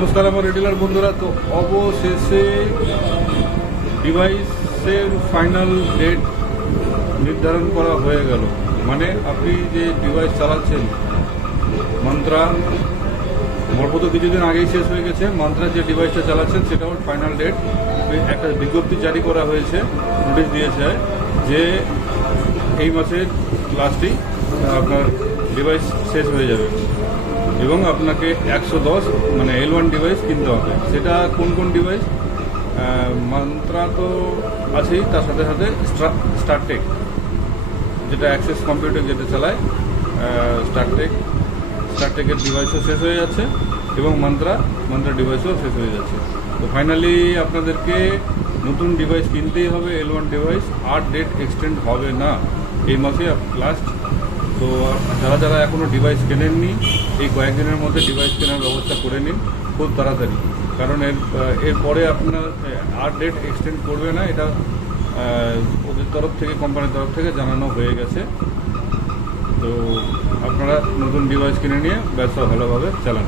নমস্কার, আমার রিটেলার বন্ধুরা। তো অবশেষে ডিভাইসের ফাইনাল ডেট নির্ধারণ করা হয়ে গেল। মানে আপনি যে ডিভাইস চালাচ্ছেন মন্ত্রা গল্প তো কিছুদিন আগেই শেষ হয়ে গেছে। মন্ত্রা যে ডিভাইসটা চালাচ্ছেন সেটা সেটাও ফাইনাল ডেট একটা বিজ্ঞপ্তি জারি করা হয়েছে নোটিশ দিয়েছে যে এই মাসের লাস্টেই আপনার ডিভাইস শেষ হয়ে যাবে। এবং আপনাকে একশো দশ মানে এল ওয়ান ডিভাইস কিনতে হবে। সেটা কোন কোন ডিভাইস মন্ত্রা তো আছেই, তার সাথে সাথে স্টারটেক যেটা অ্যাক্সেস কম্পিউটার যেটা চালায় স্টারটেক স্টারটেকের ডিভাইসও শেষ হয়ে যাচ্ছে এবং মন্ত্রা মন্ত্রা ডিভাইসও শেষ হয়ে যাচ্ছে। তো ফাইনালি আপনাদেরকে নতুন ডিভাইস কিনতেই হবে এল ওয়ান ডিভাইস আর ডেট এক্সটেন্ড হবে না। এই মাসে লাস্ট তো যারা যারা এখনও ডিভাইস কেনেননি, এই কয়েকদিনের মধ্যে ডিভাইস কেনার ব্যবস্থা করে নিন, খুব তাড়াতাড়ি। কারণ এর এরপরে আপনার আর ডেট এক্সটেন্ড করবে না, এটা ওদের তরফ থেকে কোম্পানির তরফ থেকে জানানো হয়ে গেছে। তো আপনারা নতুন ডিভাইস কিনে নিয়ে ব্যবসা ভালোভাবে চালান।